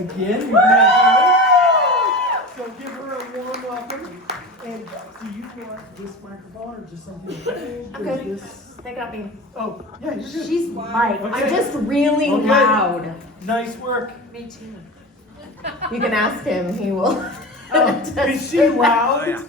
again. You have so give her a warm welcome. And do you want this microphone or just something? I'm good. They got me. Oh, yeah, you're good. She's right. Okay. I'm just really Okay. loud. Nice work. Me too. You can ask him. He will. Is she loud? Oh, yeah.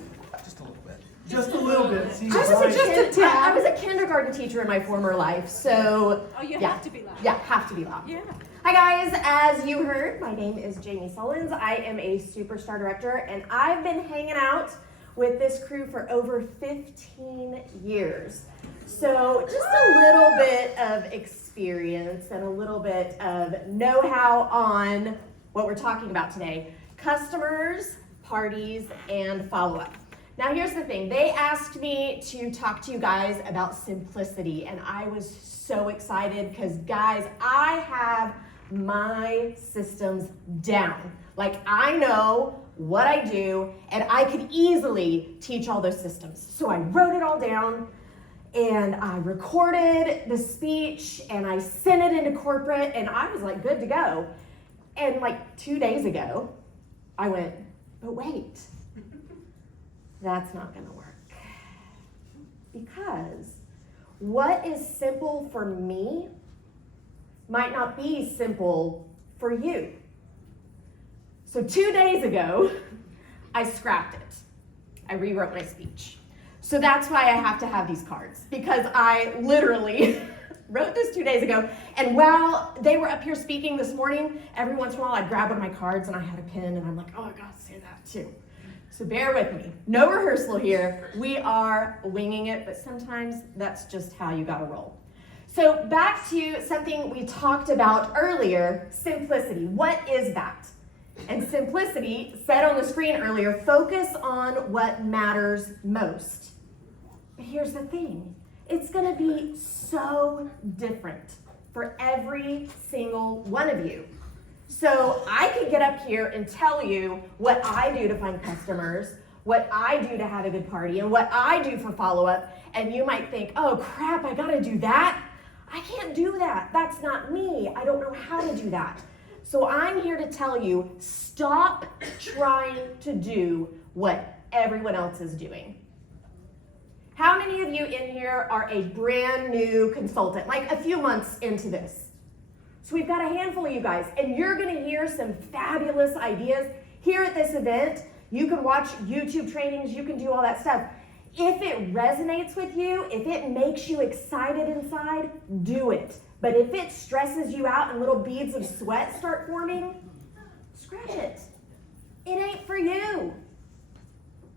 Just a little bit. Just a little bit. See, I was a kindergarten teacher in my former life, so Oh, you yeah. have to be loud. Yeah, have to be loud. Yeah. Hi guys, as you heard, my name is Jami Sullins. I am a superstar director, and I've been hanging out with this crew for over 15 years. So just a little bit of experience and a little bit of know-how on what we're talking about today: customers, parties, and follow-up. Now here's the thing, they asked me to talk to you guys about simplicity, and I was so excited because guys, I have my systems down. Like, I know what I do, and I could easily teach all those systems. So I wrote it all down, and I recorded the speech, and I sent it into corporate, and I was like good to go. And like 2 days ago, I went, but wait, that's not gonna work. Because what is simple for me might not be simple for you. So 2 days ago, I scrapped it. I rewrote my speech. So that's why I have to have these cards, because I literally wrote this 2 days ago, and while they were up here speaking this morning, every once in a while I'd grab one of my cards and I had a pen and I'm like, oh, I gotta say that too. So bear with me. No rehearsal here. We are winging it, but sometimes that's just how you gotta roll. So back to something we talked about earlier, simplicity. What is that? And simplicity, said on the screen earlier, focus on what matters most. But here's the thing, it's gonna be so different for every single one of you. So I could get up here and tell you what I do to find customers, what I do to have a good party, and what I do for follow-up, and you might think, oh crap, I gotta do that? I can't do that. That's not me. I don't know how to do that. So I'm here to tell you, stop trying to do what everyone else is doing. How many of you in here are a brand new consultant, like a few months into this? So we've got a handful of you guys, and you're gonna hear some fabulous ideas here at this event. You can watch YouTube trainings, you can do all that stuff. If it resonates with you, if it makes you excited inside, do it. But if it stresses you out and little beads of sweat start forming, scratch it. It ain't for you.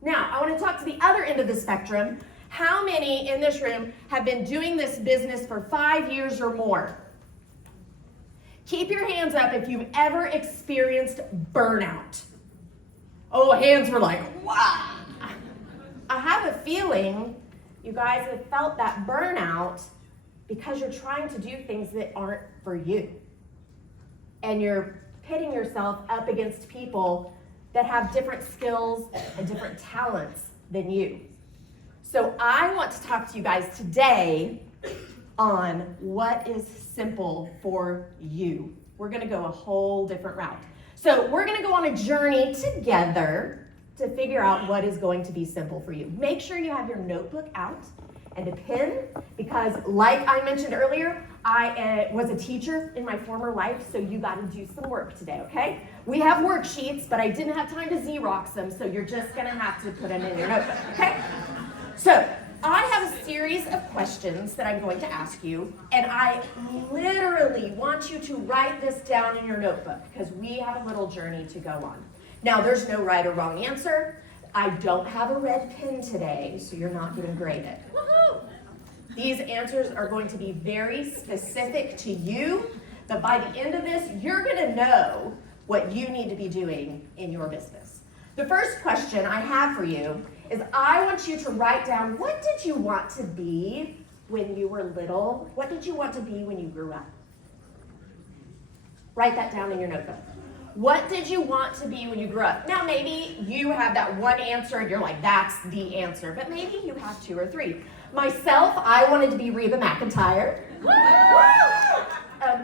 Now, I want to talk to the other end of the spectrum. How many in this room have been doing this business for 5 years or more? Keep your hands up if you've ever experienced burnout. Oh, hands were like, wow. I have a feeling you guys have felt that burnout because you're trying to do things that aren't for you. And you're pitting yourself up against people that have different skills and different talents than you. So I want to talk to you guys today on what is simple for you. We're gonna go a whole different route. So we're gonna go on a journey together to figure out what is going to be simple for you. Make sure you have your notebook out and a pen, because like I mentioned earlier, I was a teacher in my former life, so you gotta do some work today, okay? We have worksheets, but I didn't have time to Xerox them, so you're just gonna have to put them in your notebook, okay? So, I have a series of questions that I'm going to ask you, and I literally want you to write this down in your notebook, because we have a little journey to go on. Now, there's no right or wrong answer. I don't have a red pen today, so you're not getting graded. Woohoo! These answers are going to be very specific to you, but by the end of this, you're gonna know what you need to be doing in your business. The first question I have for you is I want you to write down, what did you want to be when you were little? What did you want to be when you grew up? Write that down in your notebook. What did you want to be when you grew up? Now, maybe you have that one answer and you're like, that's the answer, but maybe you have 2 or 3. Myself, I wanted to be Reba McEntire,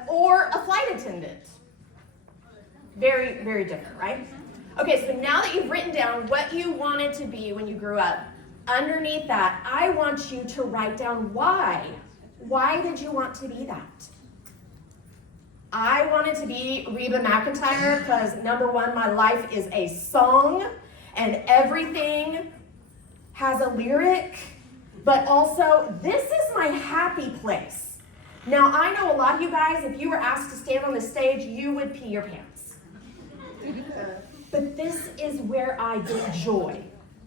or a flight attendant. Very, very different, right? Okay, so now that you've written down what you wanted to be when you grew up, underneath that, I want you to write down why. Why did you want to be that? I wanted to be Reba McEntire because, number one, my life is a song and everything has a lyric, but also this is my happy place. Now, I know a lot of you guys, if you were asked to stand on the stage, you would pee your pants. But this is where I get joy.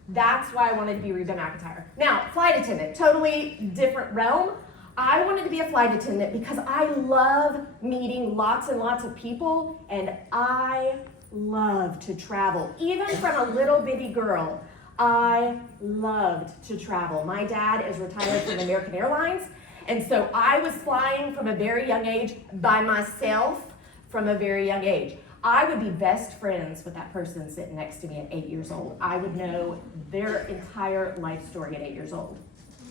That's why I wanted to be Reba McEntire. Now, flight attendant, totally different realm. I wanted to be a flight attendant because I love meeting lots and lots of people, and I love to travel. Even from a little bitty girl, I loved to travel. My dad is retired from American Airlines, and so I was flying from a very young age by myself from a very young age. I would be best friends with that person sitting next to me at 8 years old. I would know their entire life story at 8 years old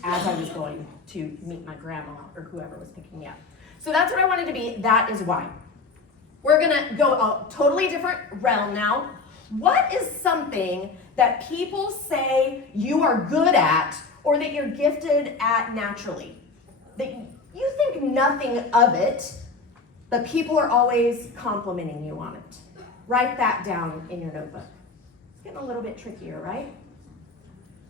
as I was going to meet my grandma or whoever was picking me up. So that's what I wanted to be. That is why. We're gonna go a totally different realm now. What is something that people say you are good at or that you're gifted at naturally? That you think nothing of it, but people are always complimenting you on it. Write that down in your notebook. It's getting a little bit trickier, right?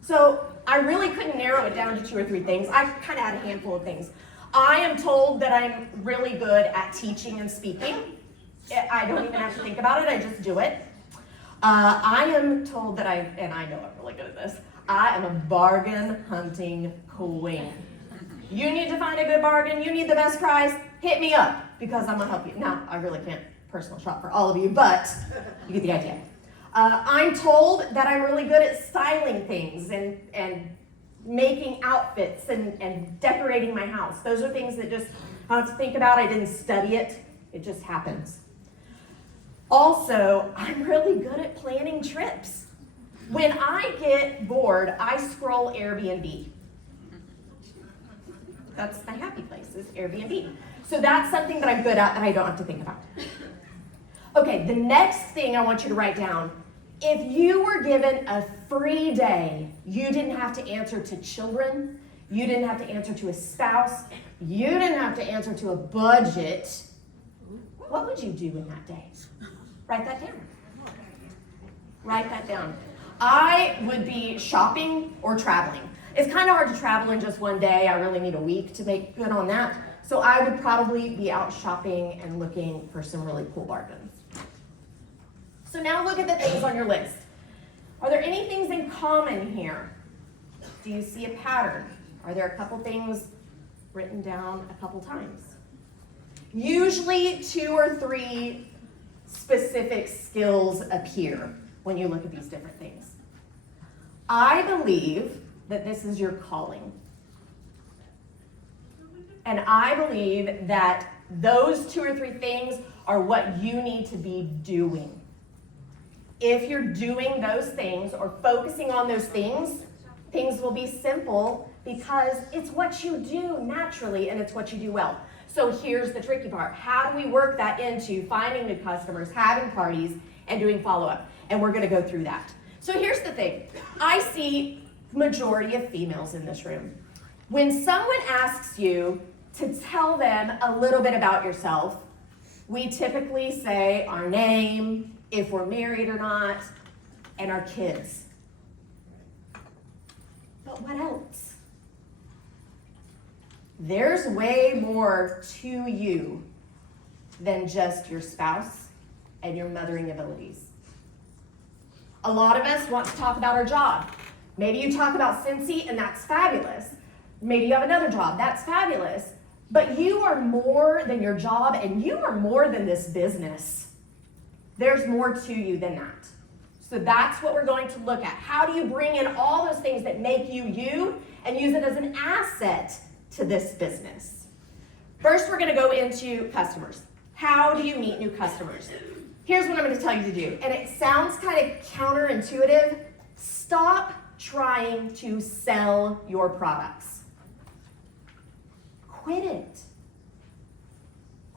So I really couldn't narrow it down to 2 or 3 things. I kind of had a handful of things. I am told that I'm really good at teaching and speaking. I don't even have to think about it, I just do it. I am told that and I know I'm really good at this, I am a bargain hunting queen. You need to find a good bargain, you need the best price, hit me up, because I'm gonna help you. Now, I really can't personal shop for all of you, but you get the idea. I'm told that I'm really good at styling things and making outfits and decorating my house. Those are things that just, I don't have to think about, I didn't study it, it just happens. Also, I'm really good at planning trips. When I get bored, I scroll Airbnb. That's my happy place, is Airbnb. So that's something that I'm good at that I don't have to think about. Okay, the next thing I want you to write down, if you were given a free day, you didn't have to answer to children, you didn't have to answer to a spouse, you didn't have to answer to a budget, what would you do in that day? Write that down. Write that down. I would be shopping or traveling. It's kind of hard to travel in just one day. I really need a week to make good on that. So I would probably be out shopping and looking for some really cool bargains. So now look at the things on your list. Are there any things in common here? Do you see a pattern? Are there a couple things written down a couple times? Usually 2 or 3 specific skills appear when you look at these different things. I believe that this is your calling. And I believe that those 2 or 3 things are what you need to be doing. If you're doing those things or focusing on those things, things will be simple because it's what you do naturally and it's what you do well. So here's the tricky part. How do we work that into finding new customers, having parties, and doing follow-up? And we're gonna go through that. So here's the thing. I see majority of females in this room. When someone asks you to tell them a little bit about yourself, we typically say our name, if we're married or not, and our kids. But what else? There's way more to you than just your spouse and your mothering abilities. A lot of us want to talk about our job. Maybe you talk about Scentsy, and that's fabulous. Maybe you have another job, that's fabulous. But you are more than your job, and you are more than this business. There's more to you than that. So that's what we're going to look at. How do you bring in all those things that make you you and use it as an asset to this business? First, we're gonna go into customers. How do you meet new customers? Here's what I'm gonna tell you to do. And it sounds kind of counterintuitive. Stop trying to sell your products. Quit it.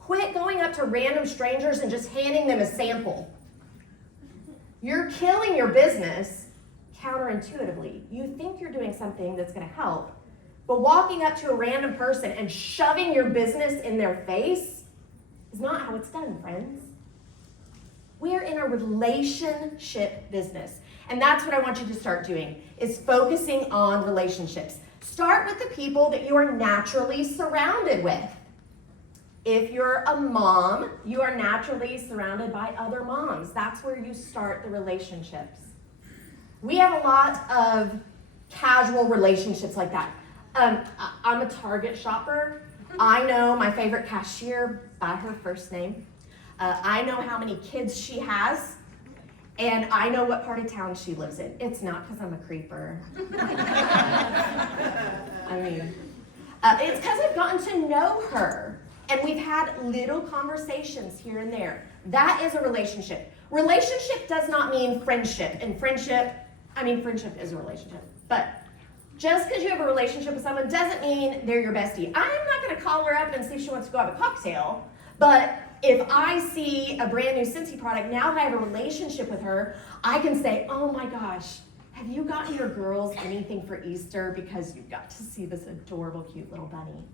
Quit going up to random strangers and just handing them a sample. You're killing your business counterintuitively. You think you're doing something that's going to help, but walking up to a random person and shoving your business in their face is not how it's done, friends. We're in a relationship business, and that's what I want you to start doing, is focusing on relationships. Start with the people that you are naturally surrounded with. If you're a mom, you are naturally surrounded by other moms. That's where you start the relationships. We have a lot of casual relationships like that. I'm a Target shopper. I know my favorite cashier by her first name. I know how many kids she has, and I know what part of town she lives in. It's not because I'm a creeper. I mean, it's because I've gotten to know her. And we've had little conversations here and there. That is a relationship. Relationship does not mean friendship. And friendship is a relationship. But just because you have a relationship with someone doesn't mean they're your bestie. I'm not going to call her up and see if she wants to go have a cocktail. But if I see a brand new Scentsy product, now that I have a relationship with her, I can say, oh my gosh, have you gotten your girls anything for Easter? Because you got to see this adorable, cute little bunny.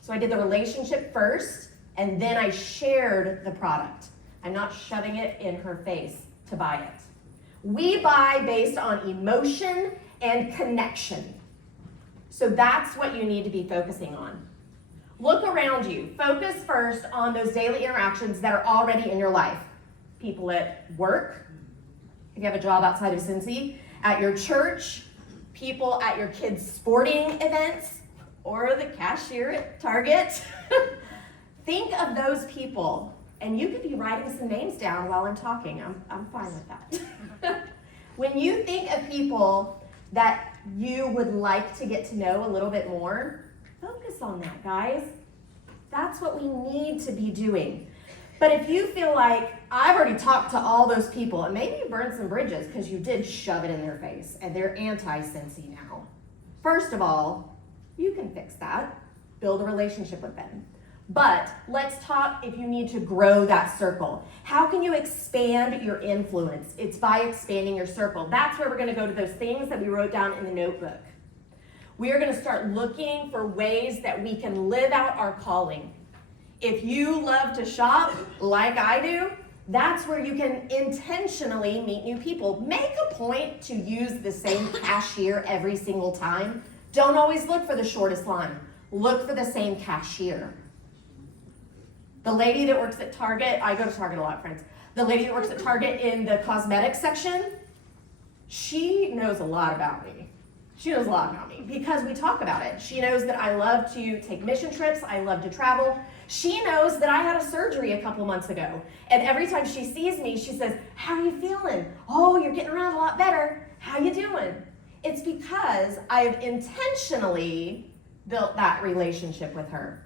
So I did the relationship first, and then I shared the product. I'm not shoving it in her face to buy it. We buy based on emotion and connection. So that's what you need to be focusing on. Look around you. Focus first on those daily interactions that are already in your life. People at work, if you have a job outside of Scentsy, at your church, people at your kids' sporting events, or the cashier at Target. Think of those people, and you could be writing some names down while I'm talking. I'm fine with that. When you think of people that you would like to get to know a little bit more, focus on that, guys. That's what we need to be doing. But if you feel like, I've already talked to all those people, and maybe you burned some bridges because you did shove it in their face, and they're anti-Scentsy now. First of all, you can fix that. Build a relationship with them. But let's talk if you need to grow that circle. How can you expand your influence? It's by expanding your circle. That's where we're going to go to those things that we wrote down in the notebook. We are going to start looking for ways that we can live out our calling. If you love to shop like I do, that's where you can intentionally meet new people. Make a point to use the same cashier every single time. Don't always look for the shortest line. Look for the same cashier. The lady that works at Target, I go to Target a lot, friends. The lady that works at Target in the cosmetics section, she knows a lot about me. She knows a lot about me because we talk about it. She knows that I love to take mission trips. I love to travel. She knows that I had a surgery a couple months ago. And every time she sees me, she says, how are you feeling? Oh, you're getting around a lot better. How you doing? It's because I've intentionally built that relationship with her.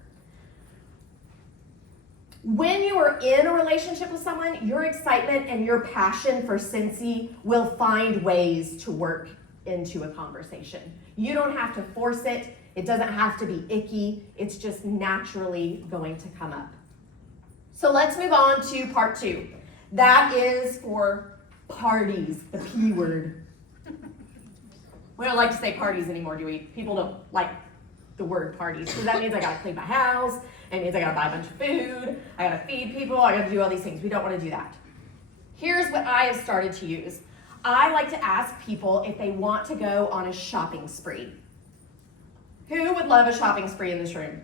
When you are in a relationship with someone, your excitement and your passion for Scentsy will find ways to work into a conversation. You don't have to force it. It doesn't have to be icky. It's just naturally going to come up. So let's move on to part 2. That is for parties, the P word. We don't like to say parties anymore, do we? People don't like the word parties, because that means I gotta clean my house, it means I gotta buy a bunch of food, I gotta feed people, I gotta do all these things. We don't wanna do that. Here's what I have started to use. I like to ask people if they want to go on a shopping spree. Who would love a shopping spree in this room?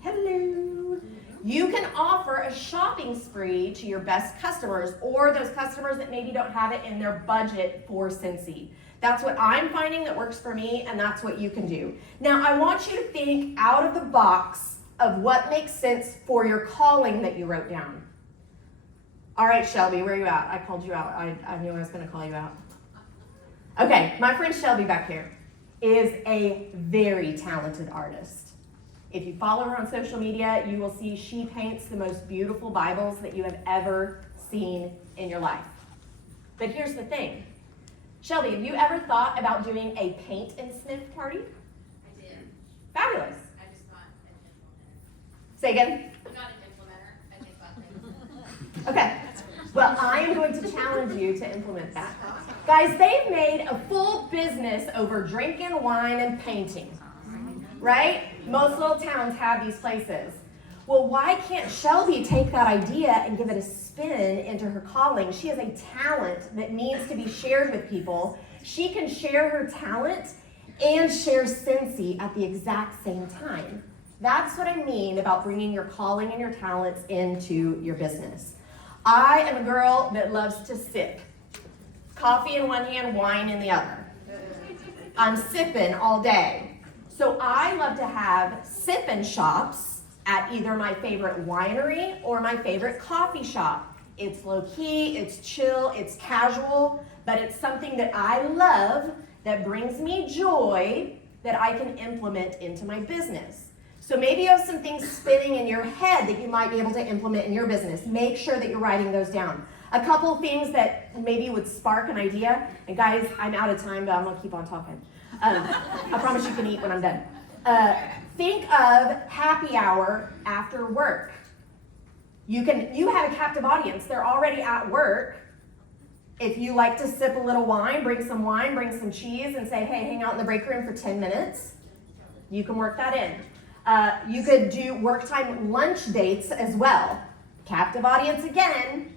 Hello. You can offer a shopping spree to your best customers, or those customers that maybe don't have it in their budget for Scentsy. That's what I'm finding that works for me, and that's what you can do. Now, I want you to think out of the box of what makes sense for your calling that you wrote down. All right, Shelby, where are you at? I called you out. I knew I was going to call you out. Okay, my friend Shelby back here is a very talented artist. If you follow her on social media, you will see she paints the most beautiful Bibles that you have ever seen in your life. But here's the thing. Shelby, have you ever thought about doing a paint and sniff party? I did. Fabulous. I just bought a digital pen. Say again? I'm not an implementer. I think about things. Okay. Well, I am going to challenge you to implement that. Guys, they've made a full business over drinking wine and painting, right? Most little towns have these places. Well, why can't Shelby take that idea and give it a spin into her calling? She has a talent that needs to be shared with people. She can share her talent and share Scentsy at the exact same time. That's what I mean about bringing your calling and your talents into your business. I am a girl that loves to sip. Coffee in one hand, wine in the other. I'm sipping all day. So I love to have sip-in shops at either my favorite winery or my favorite coffee shop. It's low-key, it's chill, it's casual, but it's something that I love that brings me joy that I can implement into my business. So maybe you have some things spinning in your head that you might be able to implement in your business. Make sure that you're writing those down. A couple things that maybe would spark an idea. And guys, I'm out of time, but I'm gonna keep on talking. I promise you can eat when I'm done. Think of happy hour after work. You have a captive audience. They're already at work. If you like to sip a little wine, bring some cheese, and say, hey, hang out in the break room for 10 minutes. You can work that in. You could do work time lunch dates as well. Captive audience again.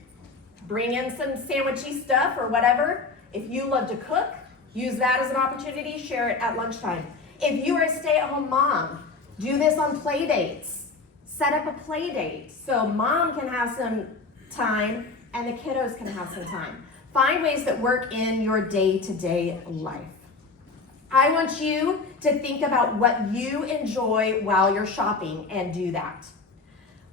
Bring in some sandwichy stuff or whatever. If you love to cook, use that as an opportunity. Share it at lunchtime. If you are a stay-at-home mom, do this on play dates. Set up a play date so mom can have some time and the kiddos can have some time. Find ways that work in your day-to-day life. I want you to think about what you enjoy while you're shopping and do that.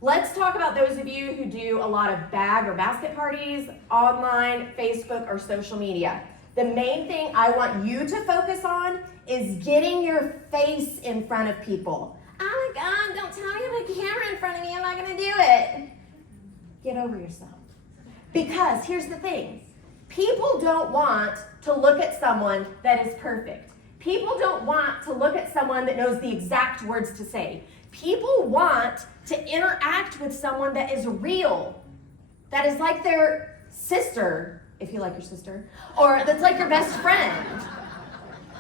Let's talk about those of you who do a lot of bag or basket parties, online, Facebook, or social media. The main thing I want you to focus on is getting your face in front of people. Oh my God, don't tell me I have a camera in front of me, I'm not gonna do it. Get over yourself. Because here's the thing, people don't want to look at someone that is perfect. People don't want to look at someone that knows the exact words to say. People want to interact with someone that is real, that is like their sister, if you like your sister, or that's like your best friend.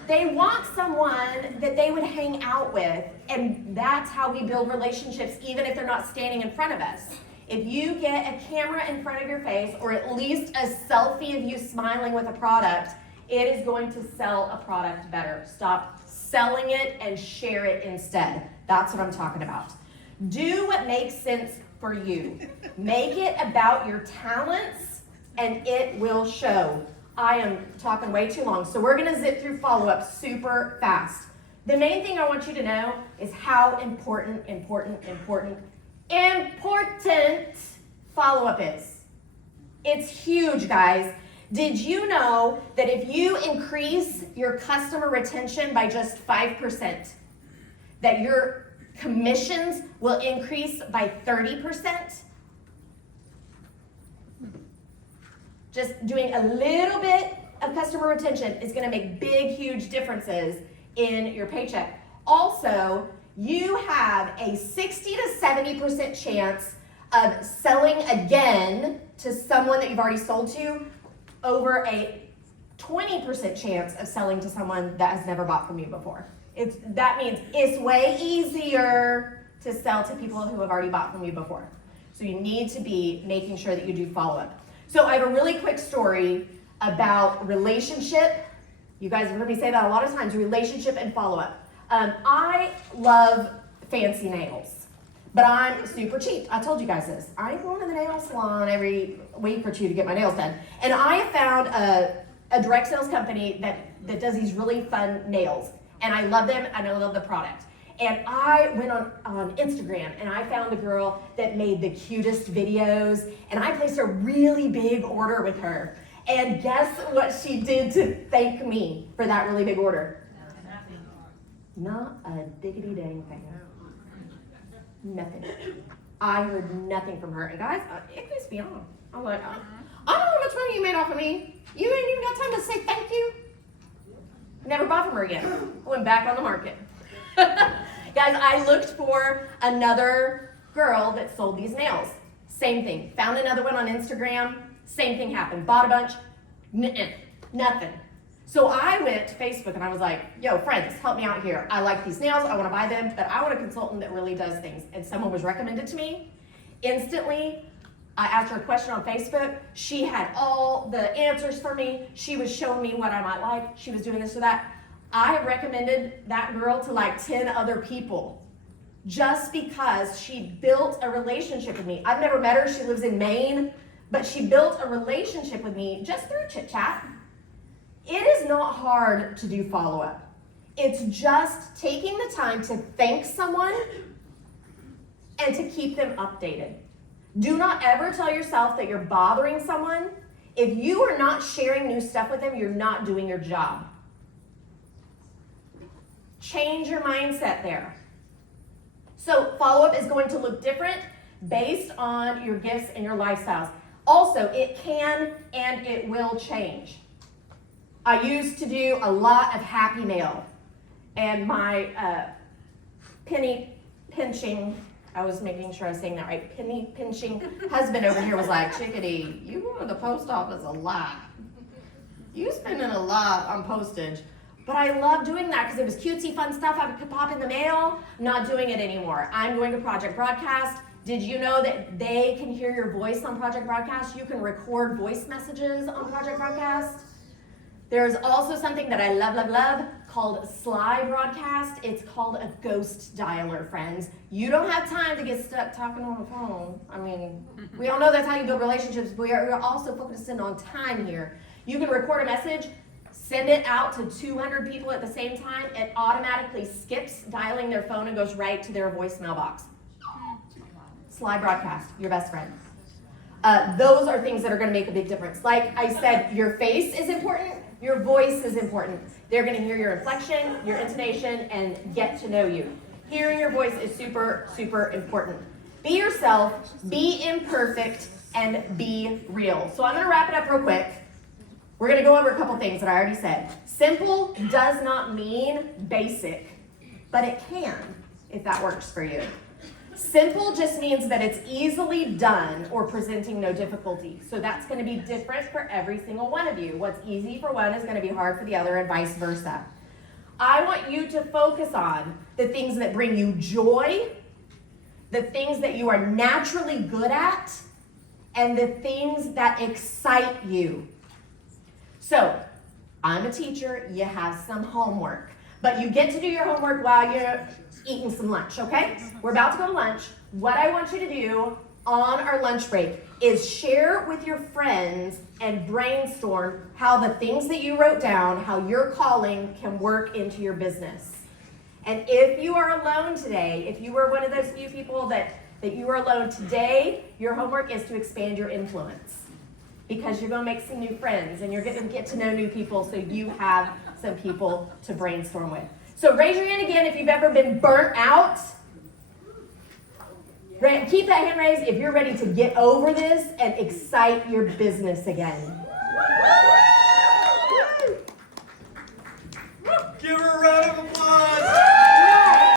They want someone that they would hang out with, and that's how we build relationships, even if they're not standing in front of us. If you get a camera in front of your face, or at least a selfie of you smiling with a product, it is going to sell a product better. Stop selling it and share it instead. That's what I'm talking about. Do what makes sense for you. Make it about your talents, and it will show. I am talking way too long, so we're gonna zip through follow-up super fast. The main thing I want you to know is how important follow-up is. It's huge, guys. Did you know that if you increase your customer retention by just 5%, that your commissions will increase by 30%? Just doing a little bit of customer retention is gonna make big, huge differences in your paycheck. Also, you have a 60 to 70% chance of selling again to someone that you've already sold to over a 20% chance of selling to someone that has never bought from you before. That means it's way easier to sell to people who have already bought from you before. So you need to be making sure that you do follow-up. So I have a really quick story about relationship. You guys have heard me say that a lot of times, relationship and follow-up. I love fancy nails, but I'm super cheap. I told you guys this. I ain't going to the nail salon every week or two to get my nails done. And I found a direct sales company that does these really fun nails. And I love them, and I love the product. And I went on Instagram, and I found a girl that made the cutest videos, and I placed a really big order with her. And guess what she did to thank me for that really big order? Not a diggity dang thing. Nothing. I heard nothing from her. And guys, it pissed me off. I'm like, I don't know how much money you made off of me. You ain't even got time to say thank you. Never bought from her again. Went back on the market. Guys, I looked for another girl that sold these nails. Same thing. Found another one on Instagram. Same thing happened. Bought a bunch. Nothing. So I went to Facebook and I was like, yo, friends, help me out here. I like these nails. I want to buy them, but I want a consultant that really does things. And someone was recommended to me. Instantly, I asked her a question on Facebook. She had all the answers for me. She was showing me what I might like. She was doing this or that. I recommended that girl to like 10 other people just because she built a relationship with me. I've never met her. She lives in Maine, but she built a relationship with me just through chit chat. It is not hard to do follow-up. It's just taking the time to thank someone and to keep them updated. Do not ever tell yourself that you're bothering someone. If you are not sharing new stuff with them, you're not doing your job. Change your mindset there. So follow-up is going to look different based on your gifts and your lifestyles. Also, it can and it will change. I used to do a lot of happy mail, and my penny pinching, I was making sure I was saying that right, penny pinching husband over here was like, chickadee, you go to the post office a lot. You spending a lot on postage. But I love doing that because it was cutesy, fun stuff I could pop in the mail. I'm not doing it anymore. I'm going to Project Broadcast. Did you know that they can hear your voice on Project Broadcast? You can record voice messages on Project Broadcast. There's also something that I love called Sly Broadcast. It's called a ghost dialer, friends. You don't have time to get stuck talking on the phone. I mean, we all know that's how you build relationships, but we're also focusing on time here. You can record a message, send it out to 200 people at the same time. It automatically skips dialing their phone and goes right to their voicemail box. Sly Broadcast, your best friend. Those are things that are going to make a big difference. Like I said, your face is important. Your voice is important. They're going to hear your inflection, your intonation, and get to know you. Hearing your voice is super, super important. Be yourself, be imperfect, and be real. So I'm going to wrap it up real quick. We're going to go over a couple things that I already said. Simple does not mean basic, but it can if that works for you. Simple just means that it's easily done or presenting no difficulty. So that's going to be different for every single one of you. What's easy for one is going to be hard for the other and vice versa. I want you to focus on the things that bring you joy, the things that you are naturally good at, and the things that excite you. So, I'm a teacher, you have some homework, but you get to do your homework while you're eating some lunch, okay? We're about to go to lunch. What I want you to do on our lunch break is share with your friends and brainstorm how the things that you wrote down, how your calling can work into your business. And if you are alone today, if you were one of those few people that you are alone today, your homework is to expand your influence. Because you're going to make some new friends and you're going to get to know new people so you have some people to brainstorm with. So raise your hand again if you've ever been burnt out. Keep that hand raised if you're ready to get over this and excite your business again. Give her a round of applause.